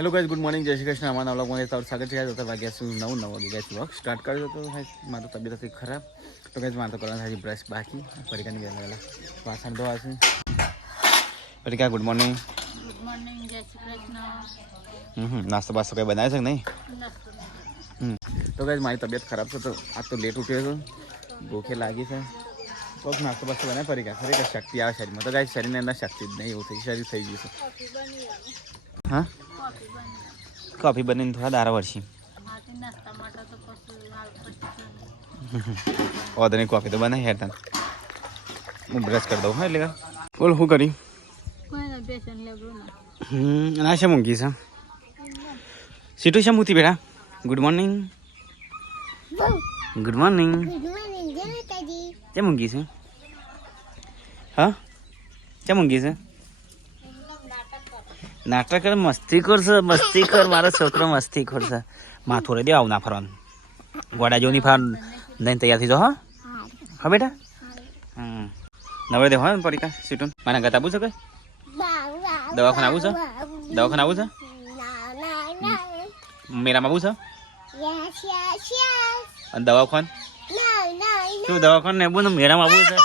Hello guys, good morning, જય શ્રી કૃષ્ણ. અમારા વ્લોગમાં તમારું સ્વાગત છે. તો વાગ્યા શું 9 વાગે ગાઈઝ વ્લોગ સ્ટાર્ટ કર્યો તો મારી તો તબિયત હતી ખરાબ. તો ગાઈઝ મારે તો કરવાનું થાય બ્રશ બાકી પરીક્ષાની વહેલા વાસણ ધોવા છે. પરીક્ષા ગુડ મોર્નિંગ. ગુડ મોર્નિંગ, જય શ્રી કૃષ્ણ. નાસ્તો બાસ્તો કંઈ બનાવે છે કે નહીં? તો ગાઈઝ મારી તબિયત ખરાબ છે તો આજ તો લેટ ઉઠ્યો છું, ભૂખે લાગી છે. કોઈક નાસ્તો બાસ્તો બનાવે પરીક્ષા ખરેખર શક્તિ આવે શરીરમાં. તો ગાઈઝ શરીરની અંદર શક્તિ જ નહીં, એવું થઈ શરીર થઈ ગયું છે. હા, કોફી બનીને થોડા દારા વર્ષી ઓર નહીં કોફી તો બનાવી હેર તને હું બ્રશ કરી દઉં. હા એટલે બોલ શું કરી ના છે મૂંગી છે સીટું છે મૂતી બેટા. Good morning, good morning. કેમ મૂંગી છે? હા કેમ મૂંગી છે? નાટક કર, મસ્તી કરશે, મસ્તી કર. મારો છોકરો મસ્તી કરશે. માથું રે દે આવું ના ફરવાનું. ગોડા જેવું ફરવાનું નહીં. તૈયાર થઈ જાઓ. હા હા બેટા. નવરે દે હા પરીક્ષા સીટું મને ગત આવું છે કઈ દવાખાને આવું છે? દવાખાને આવું છે? મેરામાં આવું છે? અને દવાખાન શું દવાખાન ને આવું ને મેરામાં આવું છે?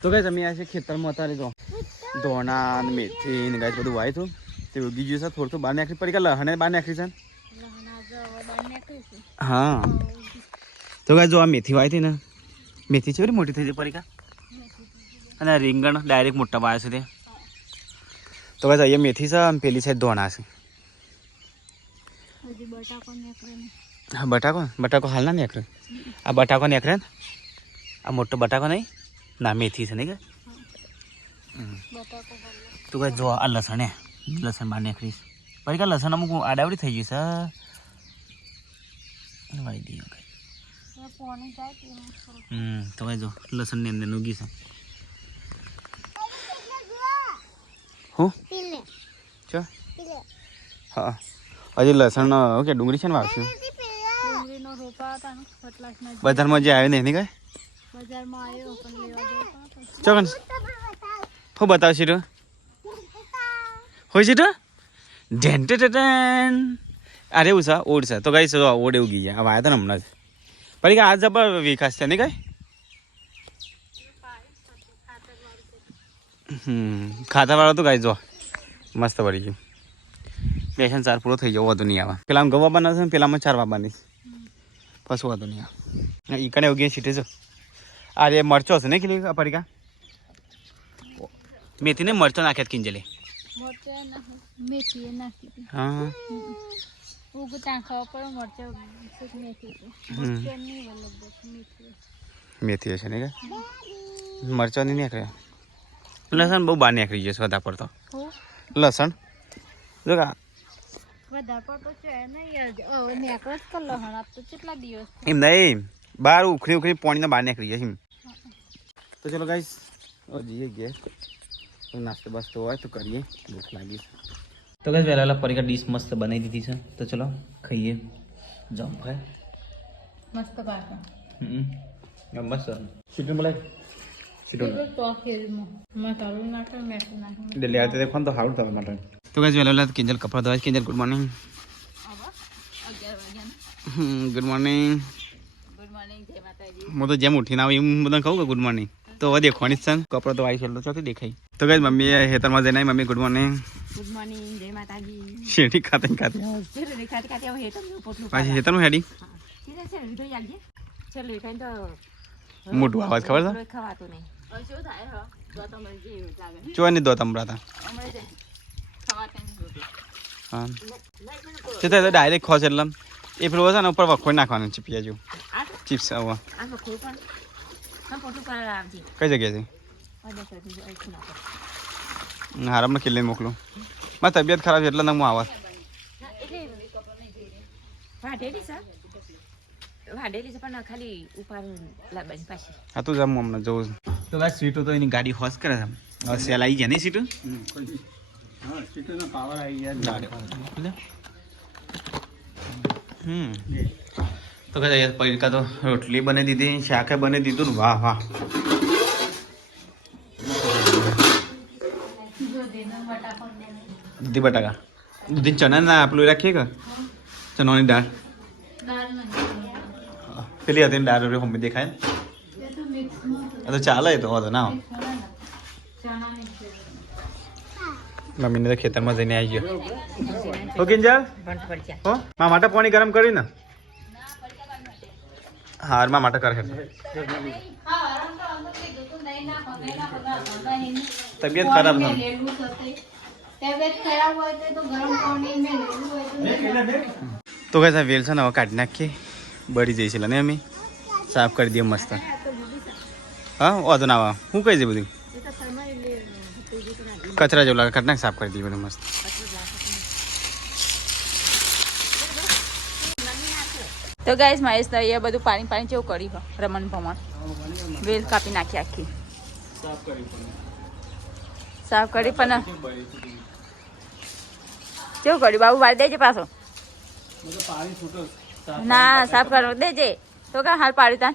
તો કઈ તમે આ છે ખેતરમાં અત્યારે જો ધોણા મેથી ને ગાય બધું વાય હતું તે ઉગી ગયું છે. થોડું બહાર નાખી પડી ગયા લહણે બહાર નાખી છે. હા તો ગાય જો આ મેથી વાય હતી ને, મેથી છે મોટી થઈ જાય પરીકા. અને રીંગણ ડાયરેક્ટ મોટા વાય છે તે. તો ગાય અહીંયા મેથી છે અને પેલી સાઈડ ધોણા છે. હા બટાકો, બટાકો હાલ ના નીકળે. આ બટાકો નીકળે ને, આ મોટો બટાકો નહીં ના મેથી છે નહીં કે. તું કઈ જો આ લસણ હે, લસણ બહાર નીકળીશ પછી કા લસણ અમુક આડાવડી થઈ જઈશ. વાઈ દઈએ તો કઈ જો લસણ ની અંદર ઉગી છે. હું ચો હા હજી લસણ કે ડુંગળી છે ને વાવશું બજારમાં જે આવ્યો નહીં કઈ ચોકન હું બતાવશે તો હોય છે તો ઢેન અરે એવું છે ઓડ છે તો કઈ છે ઓડ એવું ગઈ જાય. હવે આવ્યા હતા ને હમણાં જ પછી આ જબર વિકાસ છે ને કઈ. ખાતાવાળો તો કઈ જો મસ્ત પડી ગયું. લેશન 4 પૂરો થઈ જવો વધુ નહીં આવે. પેલા ગવા બનાવશે ને પેલામાં 4 વાબાની પછી વધુ નહીં આવે. ઈ કને ઉગી સીટે જો આ રે મરચો છે ને કે પડીકા મેથી ને મરચો નાખ્યા કિંજલે. હા મેથી હશે ને કે મરચો નહીં નીકળે. લસણ બહુ બહાર નીકળી જશે વધારે પડતો લસણ જો એમ નહીં બહાર ઉખડી ઉખડી પાણીને બહાર નીકળી જશે એમ. તો ચલો ગાઈસ જઈએ ગયા નાસ્તો બાસ્તો હોય તો કરીએ, ભૂખ લાગી છે. તો ગાઈસ વહેલા પરીક્ષા ડીશ મસ્ત બનાવી દીધી છે તો ચલો ખાઈએ. જમ્પ હે મસ્ત પાકા મસ્ત સીટું બોલાય સીટું દિલ્હી આવતે દેખો તો સારું થવા માટે. તો ગાઈસ વહેલા કિંજલ કપડા ધોવા. Kinjal good morning. Good morning. હું તો જેમ ઉઠીને આવું એમ બધાને કહું કે ગુડ મોર્નિંગ તો હવે દેખવાની જ છે. કપડો તો વાઈ છેલ્લો ચોથી દેખાય. તો ગાઈસ મમ્મી હેતરમાં જઈને આવી. Mummy good morning. Good morning, જય માતાજી. શેરડી ખાતે ખાતે પાછી હેતરનું હેડી મોટું અવાજ ખબર છે ચો નહીં દો તમરા હા તે તો ડાયરેક્ટ ખોસ એટલે એ પેલું છે ને ઉપર વખોઈ નાખવાનું ચીપિયા જેવું ચિપ્સ આવા કઈ જગ્યાએ છે હારામને કિલ્લે મોકલું. મારી તબિયત ખરાબ છે એટલે હું આવા હા તું જામ હમણાં જોઉં. તો ભાઈ સીટો તો એની ગાડી હોશ કરે છે. હવે સેલ આવી ગયા નહીં સીટો પાવર આવી ગયા. તો કદાચ પૈકા તો રોટલી બની દીધી, શાકે બની દીધું ને વાહ વાહ. દી બટાકા દૂધી ચણા ના પેલું રાખીએ કે ચણાની દાળ દાળ નથી પેલી હતી ને દાળ મમ્મી દેખાય ને એ તો મિક્સમાં આ તો ચાલે તો વાંધો ના આવે. ચણાની છે મમ્મીને તો ખેતરમાં જઈને આવી ગયો હો કિંજલ હો મા માટે પાણી ગરમ કર્યું ને હા મા માટે કરે તબિયત ખરાબ છે તો કઈ વેલ છે ને હવે કાઢી નાખીએ બળી જઈશે ને અમે સાફ કરી દઈએ મસ્ત હા વાંધો ના આવે શું કહી છે બધું કચરા જેવું લાગે કાઢી નાખ સાફ કરી દઈએ બધું મસ્ત. તો ગાઈસ મહેશ તો એ બધું પાણી પાણી કેવું કર્યું હો રમણ ભમણ વેલ કાપી નાખી આખી સાફ કરી પણ કેવું કર્યું બાબુ વાળી દેજે પાછો ના સાફ કરો દેજે તો કા હાલ પાડી તા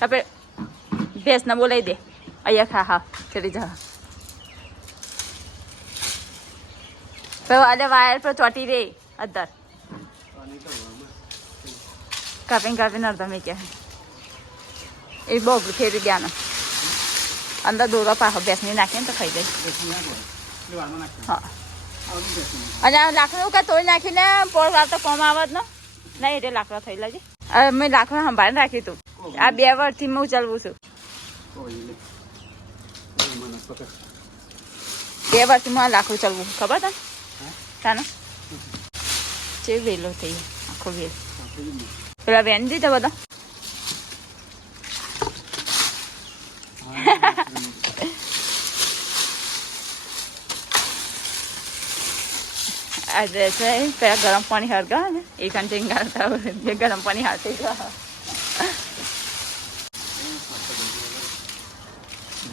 આપણે ભેંસ ને બોલાવી દે અહીંયા ખા હા ચડી જા તો આજે વાયર પર ચોટી રે અધર કાપીને કાપીને અડધા મેં ક્યાં એ બહુ ફેરી દેવાનો અંદર દોરો પાછો ભેંસની નાખીએ ને તો ખાઈ જાય હા અને આ લાકડું કાં તોડી નાખીને પોળ વાર તો કોમ આવત ને નહીં એટલે લાકડા થઈ લાગે મેં લાકડા સંભાળીને રાખ્યું તું આ 2 વર્ષથી હું ચાલવું છું 2 વર્ષથી હું લાકડું ચાલવું ખબર તને તાને જે વેલો થઈ આખો વેલ પેલા વેન દીધા બધા પેલા ગરમ પાણી હરગા ને એ કંટીન ગરમ પાણી હાથે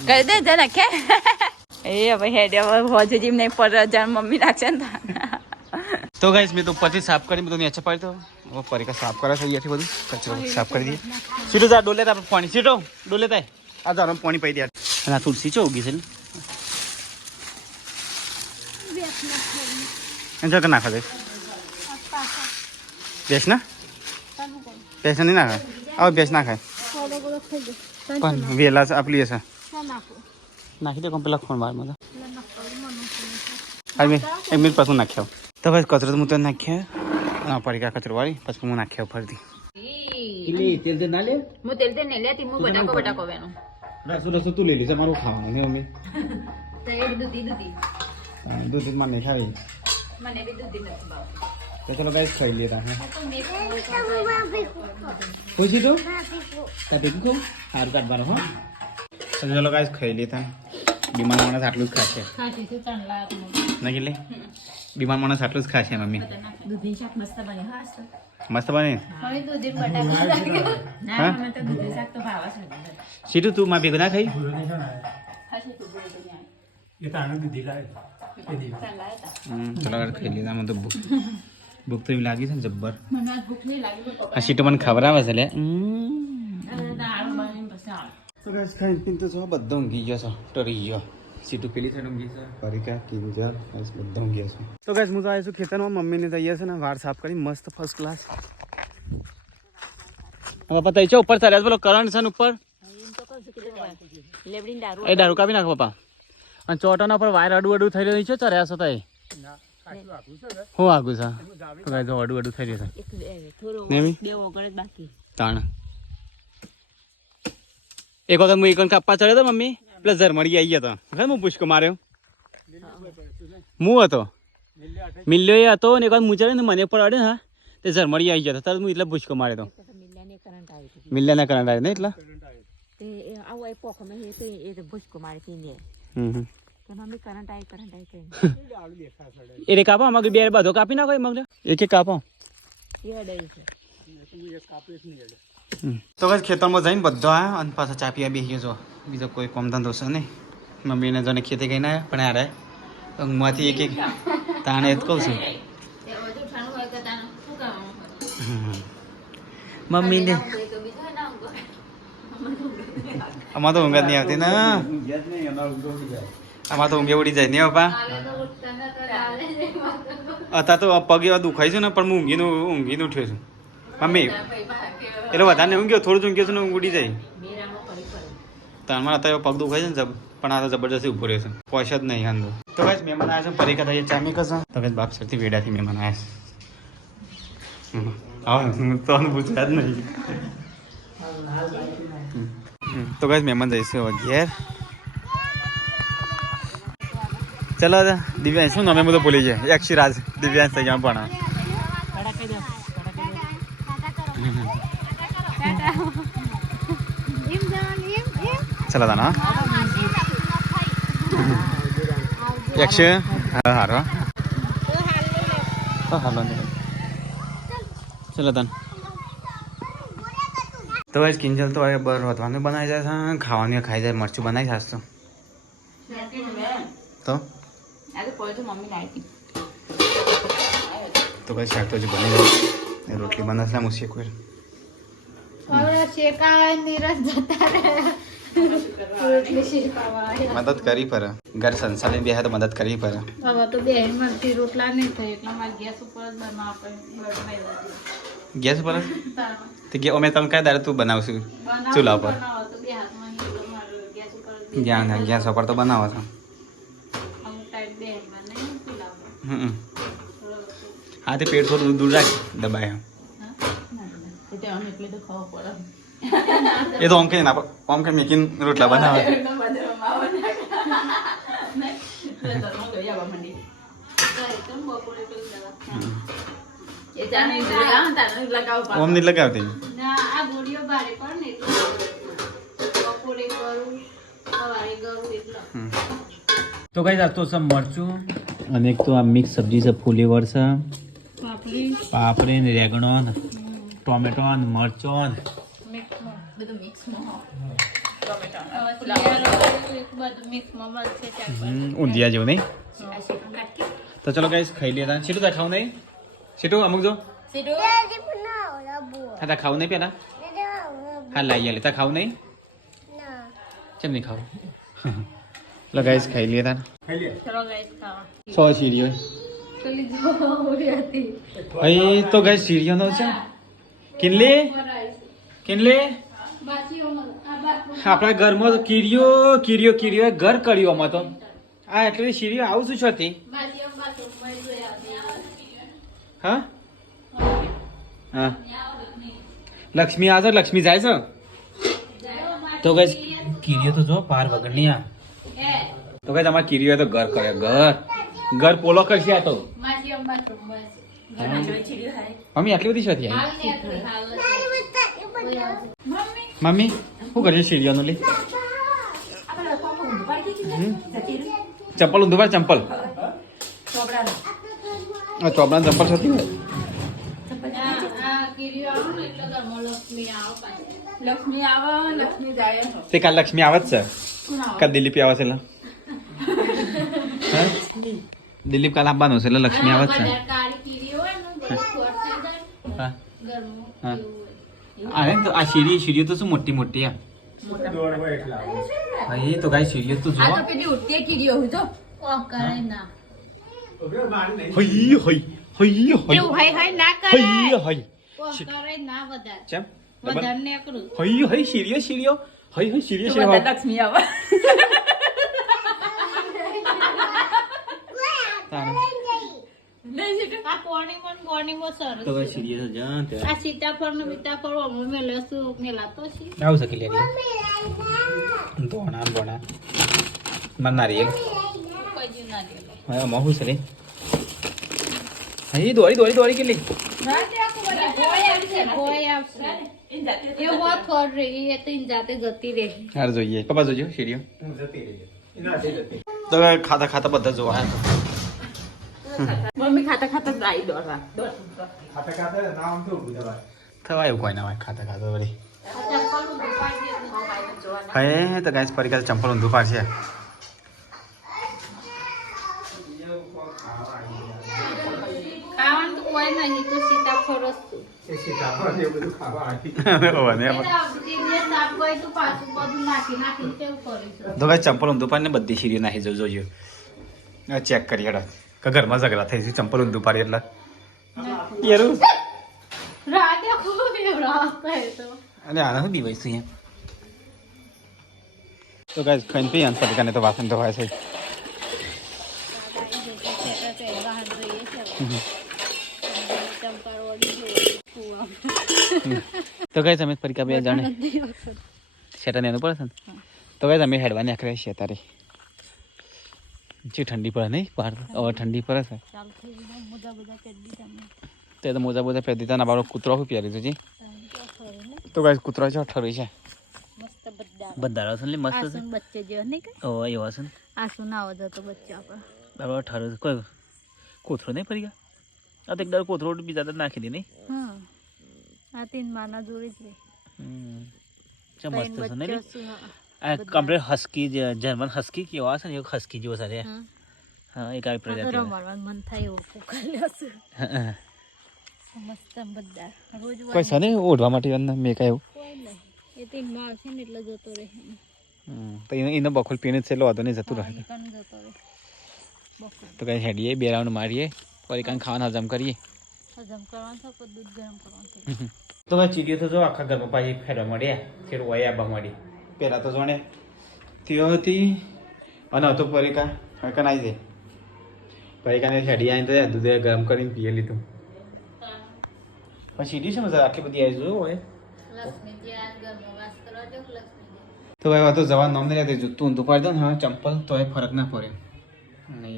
કરી દે જને કે એ હવે હેડ હોજે જીમ નહીં પર મમ્મી નાખશે ને તો ગાઈસ મેં તો ઉપરથી સાફ કરી બધું નીચે પાડી દો હવે પરીકા સાફ કરે છે અહીંયાથી બધું કચરો સાફ કરી દઈએ સીધું જા ડોલે આપણે પાણી સીધો ડોલે થાય આ જારો પાણી પાઈ દે અને આ તુલસી ચો ઉગી છે ને એમ કે નાખા દે બેસ ના બેસ નહીં નાખે હવે બેસ ના ખાય પણ વેલા છે આપલી હશે નાખી દે કોણ પેલા ખોણ બારમાં તો એક મિનિટ પાછું નાખ્યો તો બસ કચરો તો હું તો નાખ્યા પડીકા કચરો વાળી પછી હું નાખ્યા ફરતી તેલ તેલ ના લે હું તેલ તેલ નહીં લેતી હું બટાકો વેનો રસો તું લઈ લીધું મારું ખાવાનું નહીં મમ્મી તો એ દૂધી દૂધ માં નહીં ખાવી મને બી દૂધી નથી ભાવ તો ચલો ગાઈસ ખાઈ લેતા હે પૂછી દો કાઢી દો હાર કાઢવાનો હો તો ચલો ગાઈસ ખાઈ લેતા બીમાર માણસ આટલું જ ખાશે ના કે લે બીમાર માણસ આટલું જ ખાશે મમ્મી દૂધી શાક મસ્ત બને હા મસ્ત બને હવે દૂધી બટાકા ના મને તો દૂધી શાક તો ભાવે છે સીધું તું માં ભેગું ના ખાઈ ચલો ખાઈ લીધા મને તો ભૂખ તો એવી લાગી છે ને જબ્બર આ સીટો મને ખબર આવે છે લે તો ગાઈસ ખાઈ પીને તો જો બધો ઊંઘી ગયો છો ટરી ગયો સીટું પેલી સાઈડ ઊંઘી છે પરીકા કિંજલ ગાઈસ બધો ઊંઘી છે તો ગાઈસ હું તો આવ્યો છું ખેતરમાં મમ્મીને તૈયાર છે ને વાળ સાફ કરી મસ્ત ફર્સ્ટ ક્લાસ હવે પતા છે ઉપર ચાલ્યા બોલો કરંટ છે ને ઉપર એ દારૂ કાપી નાખો પપ્પા અને ચોટાના પર વાયર અડું થઈ રહ્યું છે ચર્યા છો તઈ હું આગું છે તો ગાઈસ અડું થઈ રહ્યું છે તાણ એક વખત હું એકન કાપવા ચડ્યો હતો મમ્મી પ્લસ ઝરમડી આવી ગયો હતો હું પુષ્કો માર્યો હું હતો મિલ્યો એ હતો ને એક વખત હું ચડ્યો ને મને પર અડે ને હા તે ઝરમડી આવી ગયો હતો તરત હું એટલે પુષ્કો માર્યો હતો મિલ્યાને કરંટ આવ્યો ને એટલે એ કાપો મગ બે બધો કાપી નાખો મગ એક કાપો તો કઈ ખેતરમાં જઈને બધો આવ્યો અને પાછા ચા પીવા બેસી ગયો બીજો કોઈ કોમ ધંધો છે નહીં મમ્મીને જને ખેતી કહીને આવ્યા પણ આરે ઊંઘમાંથી એક તાણે જ કહું છું મમ્મીને આમાં તો ઊંઘ જ નહીં આવતી ને આમાં તો ઊંઘે ઉડી જાય ને પપ્પા અત્યારે તો પગ એવા દુખાય છે ને પણ હું ઊંઘીને ઉઠ્યો છું મમ્મી એટલે વધારે ઊંઘ્યો થોડું જ ઊંઘ્યો છું ને ઊંઘ ઉડી જાય તમારે અત્યારે પગ દુખાય છે ને પણ આ તો જબરજસ્તી ઉભો રહ્યો છે પૈસા જ નહીં અંદર તો બસ મહેમાન આવ્યા છે પરીક્ષા થઈ ચામી કશો તો બસ બાપ સરથી વેડાથી મહેમાન આવ્યા છે હા તો પૂછ્યા જ નહીં તો કઈ મહેમાન જઈશું હવે ઘેર ચલો દિવ્યાંશ શું નામે બધું ભૂલી જાય યક્ષિરાજ દિવ્યાંશ થઈ ગયા પણ ચલો તાના યક્ષ હા હારો હાલો ચલો તાન તો ભાઈ કિંજલ તો હવે બર વધવાનું બનાવી જાય છે ખાવાનું ખાઈ જાય મરચું બનાવી ખાસ તો તો ભાઈ શાક તો હજી બની જાય રોટલી બનાવશે હું શેકું મદદ કરી પર ઘર સંસાર બે તો મદદ કરવી પડે હવે તો બે માંથી રોટલા નહીં થાય એટલા મારે ગેસ ઉપર જ બનાવવા ગેસ પર તો કે અમે તમે કયા દાડે તું બનાવશું ચૂલા પર જ્યાં ગેસ પર તો બનાવો છો હા તે પેટ થોડું દૂર રાખ દબાય એ તો ઓમ કે ના ઓમ કે મેકીન રોટલા બનાવે ઓમ નહીં લગાવતી તો કઈ જાતો છે મરચું અને એક તો આ મિક્સ સબ્જી છે ફુલેવર છે પાપડી ને રેગણો ને ટોમેટો ને મરચો ને ઊંધિયા જેવું નહીં તો ચલો ગાઈસ ખાઈ લેતા સીટું તા ખાવું નહીં સીટું અમુક જો હા તા ખાવું નહીં પેલા હા લાવી લે તા ખાવું નહીં કેમ નહીં ખાવું ચલો ગાઈસ ખાઈ લેતા સો સીડીઓ ભાઈ તો ગાઈસ સીડીઓ નો છે કિનલે આપણા ઘરમાં તો કીડીઓ ઘર કર્યું આમાં તો આ એટલી સીડીઓ આવું શું છતી હા હા લક્ષ્મી આવે છે લક્ષ્મી જાય છે તો કઈ કીડીઓ તો જો પાર વગરની આ તો કઈ તમારે કીડીઓ તો ઘર કરે ઘર પોલો કરશે આ તો મમ્મી આટલી બધી છતી મમ્મી શું કરીએ સીડીઓનું લી ચપ્પલ ઊંધું પાડ ચંપલ ચોપડા ચંપલ છતી હોય તે કાલ લક્ષ્મી આવે જ છે કાલ દિલીપ આવે છે દિલીપ કાલ આપવાનું છે એટલે લક્ષ્મી આવે જ છે અરે તો આ સીડીઓ તો શું મોટી મોટી આ ભાઈ તો ગાય સીડીઓ તો જો લક્ષ્મી આવે આ સીતાફળ ને બીતાફળ મેલાતો છે આવું શકે લે ધોણા બોણા મન નારિયેલ હા મહુ છે રે હઈ દોડી કેટલી હાર જોઈએ પપ્પા જોજો સીડીઓ તો ખાતા ખાતા બધા જોવા મમ્મી ખાતા ખાતા આવી દોડવા થવા એવું કોઈ ના હોય ખાતા ખાતા વળી હે તો ગાઈસ પરીક્ષા ચંપલ ઊંધું પાડશે ખાવાનું તો કોઈ કોઈ નહીં તો સીતાફળ જ છું. તો કઈ ચંપલ ઊંધું પાડીને બધી સીરીઓ નાખી જવું જોઈએ. ચેક કરી હેડા કે ઘરમાં ઝઘડા થઈ છે ચંપલ ઊંધું પાડી એટલે યારું અને આને શું બીવાય છે તો કઈ ખાઈને પી અંત પટીકાને તો વાસણ ધોવાય છે. તો કઈ તમે પરીક્ષા બે જાણે શેટા એનું પડે છે ને તો કઈ તમે હેડવા નાખે છે તારે જે ઠંડી પડે નહીં બહાર હવે ઠંડી પડે છે તે તો મોજા બોજા પહેરી દીધા બાળકો કૂતરો શું પહેરી દીધું જી તો કઈ કૂતરો છે ઠરી છે બધા છે મસ્ત છે બચ્ચે જેવા નહીં કઈ ઓ એવા છે ને આસુ ના આવતો તો બચ્ચા આપણા બાબા ઠરે કોઈ કોથરો નહીં ફરી ગયા આ તો એક દર કોથરો બીજા દર નાખી દી નહીં હા આ તીન માના જોડે જ રે છે મસ્ત છે નહીં આ કમ્પ્લીટ હસ્કી જર્મન હસ્કી કેવા છે ને એક હસ્કી જેવો છે હા એક આવી પ્રજાતિ રમાડવાનું મન થાય એવો કોકલ્યો છે મસ્ત બધા રોજ કોઈ છે ને ઓઢવા માટે મેં કાંઈ કોઈ નહીં એ તીન માળ છે ને એટલે જતો રહે તો એનો બખોલ પીને જ છેલ્લો વાંધો નહીં જતું રહે કણ જતો રહે તો કઈ હેડીએ બે રાઉન્ડ મારીએ ફરી કાંઈ ખાવાનું હજમ કરીએ હજમ કરવાનું છે પણ દૂધ ગરમ કરવાનું છે તો કઈ ચીડીઓ તો જો આખા ઘરમાં પાછી ફેરવા મળ્યા ફેર વય આવવા મળી પહેલાં તો જોણે તેઓ હતી અને હતો પરિકા હવે કાન આવી જાય પરિકાને હેડી આવીને તો દૂધ ગરમ કરીને પીએ લીધું પણ સીડી છે ને આટલી બધી આવી જોયું હોય તો ભાઈ તો જવા નામ નહીં રહેતી જૂતું ઊંધું પાડી દો ને હા ચંપલ તો એ ફરક ના પડે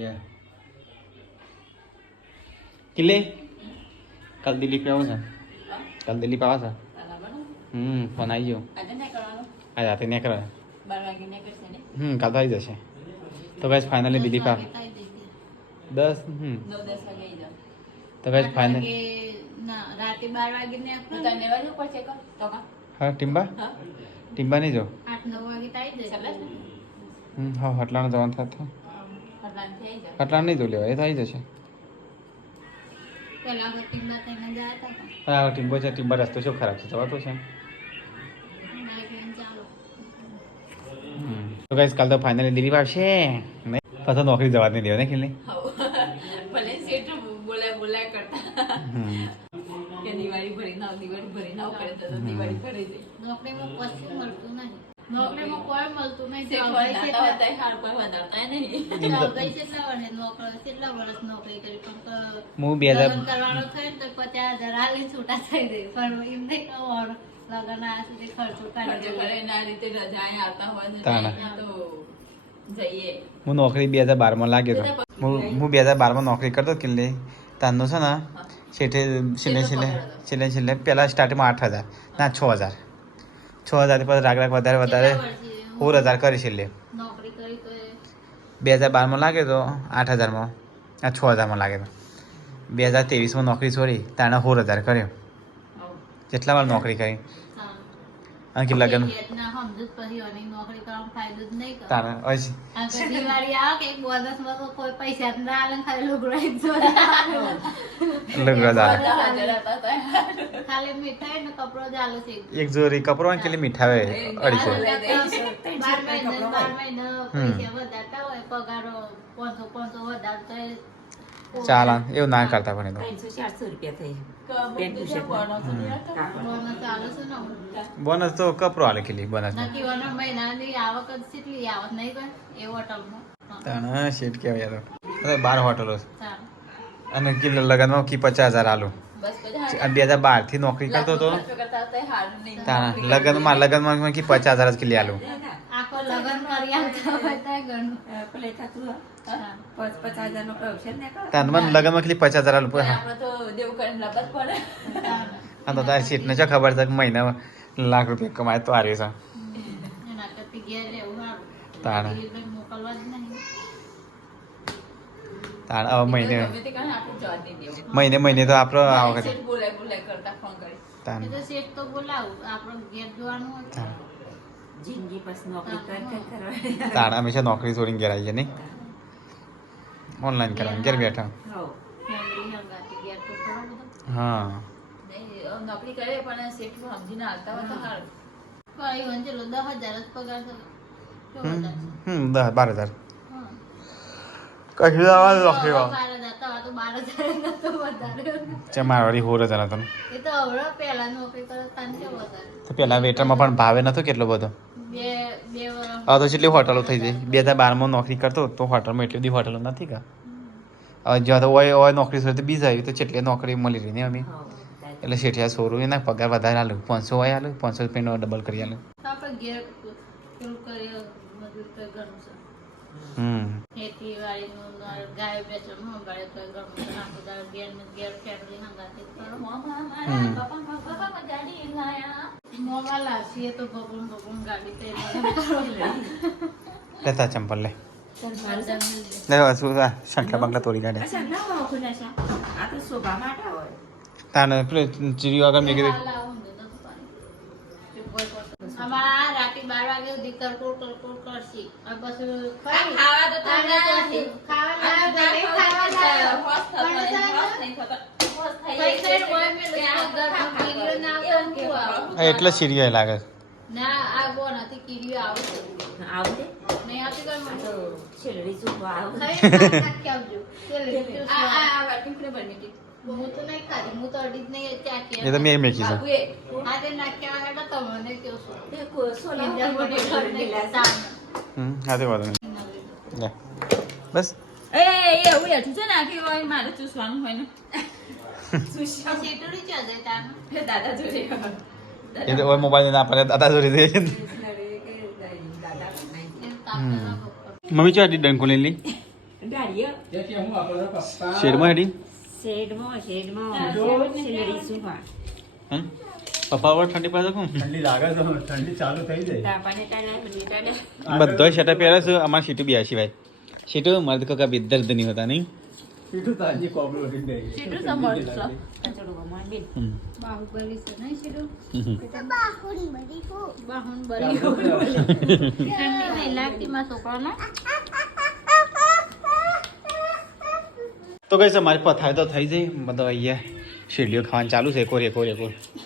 યાર કિલ્લે કાલ દિલીપ આવું છે કાલ દિલીપ આવે છે ફોન આવી ગયો આ રાતે નહીં કરે કાલ તો આવી જશે તો ભાઈ ફાઇનલી દિલીપ આવે 10 તો ભાઈ ફાઇનલ રાતે 12 વાગે ને હા ટીમ્બા ટીમ્બા નહીં જો 8-9 વાગે આવી જશે હા હટલાનું જવાનું થાય હટલાનું નહીં જો લેવા એ તો આવી જશે પેલા ટીમ્બા થઈને ગયા હતા હા ટીમ્બો છે ટીમ્બા રસ્તો શું ખરાબ છે જવાતો છે તો ગાઈસ કાલ તો ફાઇનલી દિલીપ આવશે નહીં પાછો નોકરી જવા નહીં દેવા ને ખીલી ભલે સેટ બોલાય કરતા કે દિવાળી ભરી નાવ કરે તો દિવાળી ભરી દે નોકરીમાં પછી મળતું નહીં નોકરીમાં કોઈ મળતું નહીં કેટલા વર્ષ નોકરી કરી પણ હું 2000 કરવાનો થાય ને તો 50,000 હાલી છૂટા થઈ જાય પણ એમ નહીં કહેવાનું લગન આ સુધી ખર્ચો કાઢી ના રીતે રજા આવતા હોય તો જઈએ હું નોકરી 2012 માં લાગ્યો હતો હું 2012 માં નોકરી કરતો કિલ્લે તાનો છે ને છેલ્લે પહેલાં સ્ટાર્ટિંગમાં 8,000 ના 6,000 થી પછી રાગ વધારે 16,000 કરી છેલ્લે 2012 માં લાગ્યો તો 8,000 આ 6,000 માં લાગ્યો 2023 માં નોકરી છોડી તાણે 16,000 કર્યો જેટલા વાર નોકરી કરી અને કે લગન એક જોરી કપડો કેટલી મીઠા હોય 250 ચાલ એવું ના કરતા પણ 300-400 રૂપિયા થઈ બોનસ તો કપરો હાલે કેટલી બોનસ શેઠ કહેવાય યાર 12 હોટલો અને કિલો લગનમાં કી 50,000 આલું અને 2012 થી નોકરી કરતો હતો લગનમાં કી 50,000 જ કિલી આલું તાનમાં લગનમાં કેટલી 50,000 આલું હા તો તારી સીટ ને શું ખબર છે મહિના લાખ રૂપિયા કમાય તો આરે છે તાણ મહિને તો આપણો આ વખતે તાણ હંમેશા નોકરી છોડીને ઘેર આવી જાય નહીં ઓનલાઈન કરવાની ઘેર બેઠા ફેમિલી હંગાતી ઘેર તો ખરો બધો. હા નહીં, નોકરી કરે પણ શેઠ સમજીને આવતા હોય તો સારું. ભાઈ વંચેલો 10,000 જ પગાર થયો. શું વધારે છે? 12,000 હા. કશું આવા તો લખેવા 12,000 તો આ તો 12,000 નતો વધારે. છે મારવાડી હોર હતા તને એ તો હવે પહેલા નોકરી કરે તાન છે વધારે. તો પેલા વેટરમાં પણ ભાવે નતો કેટલો બધો બે વર્ષ. હવે તો કેટલી હોટલો થઈ જાય 2012માં નોકરી કરતો તો હોટલમાં એટલી બધી હોટલો નથી કા હવે જ્યાં તો ઓય નોકરી સોરી તો બીજા આવી તો કેટલી નોકરી મળી રહી ને અમે એટલે શેઠિયા સોરું એના પગાર વધારે આલું 500 હોય આલું 500 રૂપિયાનો ડબલ કરી આલું તો આપણે ઘેર પેલું કરીએ મજૂર તો ઘણું છે. ખેતીવાડીનું ગાય બેચવાનું સંભાળે તો ઘણું છે. આખો દાડો ઘેર ફેમિલી હંગાતી કરો. મોંમાં લાવશીએ તો ભગવાન ગાડી તો લેતા ચંપલ લે લે શું શંખલા બંગલા તોડી કાઢે તાને પેલું ચીરી આગળ મેં કીધું આમાં રાતે 12 વાગે સુધી કરકોટ કરશી. આ પછી ખાવા તો તમને એટલે સીરિયલ લાગે ના આ ગો નથી કીડીઓ આવશે આવતે નહીં આવતી કોઈ મને છેલડી શું આવ ખાઈ નાખી આવજો. છેલ્લે આ વાટી ફરે બની હું તો નહીં ખાધી. હું તો અડી જ નહીં ચાખી. એ તો મેં મેકી છે બાબુએ આ તે નાખ્યા વગર તો તમને કહું છું. તે સોલા ઇન્ડિયા મોટી ઘર નહીં ગિલાસ હા તે વાંધો નહીં લે બસ એ એવું હેઠું છે ને આખી હોય મારે ચૂસવાનું હોય ને આ શેટુડી ચા જાય તાનું. દાદા જોડે એ તો ઓય મોબાઈલ ના પડે દાદા જોડી દે એમ તાપના ના પપ્પા. મમ્મી ચો આડી ડંકો લઈ લી ગાડીઓ શેડમાં હેડી શેડમાં છેલડી શું હોય પપ્પા વર ઠંડી પડે કોણ ઠંડી લાગે તો ઠંડી ચાલુ થઈ જાય તાપાને તાના બનીટાને બધો શેટા પહેરે છે અમાર સીટું બી સિવાય સીટું મર્દ કો કભી દર્દ નહીં હોતા નહીં પીઠું તાજી કોબળો ઉઠી ગઈ શેડું સંભાળતો કચડો ગમણ બિલ બાહુબલી છે નહીં શેટું? બાહુબલી. ઠંડી નહીં લાગતી મારા છોકરાને. તો કઈ છે મારી પાસે થાય તો થઈ જાય બધો અહીંયા શેરડીઓ ખાવાનું ચાલુ છે એકોર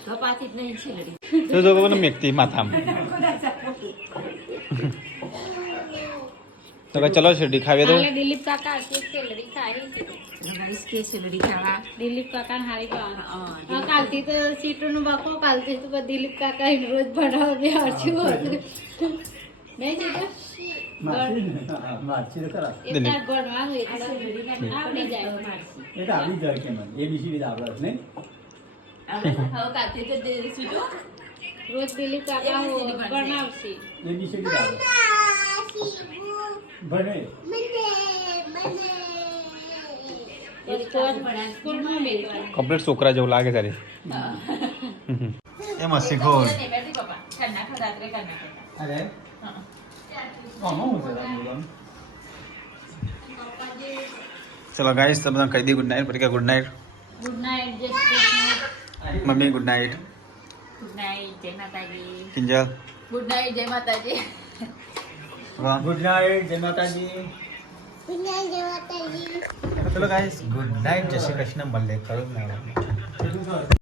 કપાતી જ નહીં છેલડી તો જો કોને મેકતી માથામાં તો કઈ ચલો શેરડી ખાવી તો કાલે દિલીપ કાકા હતી સેલરી ખાઈ છે. નવીસ કે છેલડી ખાવા દિલીપ કાકા હારી હા કાલથી તો સીટુનું બાકો કાલથી તો દિલીપ કાકા એને રોજ બનાવવા આવશું નહીં જીજુ? મારછી તો ખરા એ તાર ભણવાનું એટલે આવડી જાય. એ તો આવી જાય કે મને ABCD આવડે છે ને હવે કાતે તો દે સીધો રોજ દિલીપ કાકા બનાવશે. ABCD આવડે ભણે સ્કૂલમાં મેળવાનું. કમ્પ્લીટ છોકરા જેવું લાગે તારે એમાં શીખો બેઠી પપ્પા કરના ખા રાત્રે કરના ખા અરે હા આમાં હું છે રામુલામ ચલો ગાઈસ તમે કહી દી ગુડ નાઇટ પછી ગુડ નાઇટ ગુડ નાઇટ જય Shri Krishna. Mummy good night good night જય માતાજી કિંજલ ગુડ નાઇટ જય માતાજી ગુડ નાઇટ જય માતાજી ચલો ગાઈસ ગુડ નાઇટ જય શ્રી કૃષ્ણ મળે કરું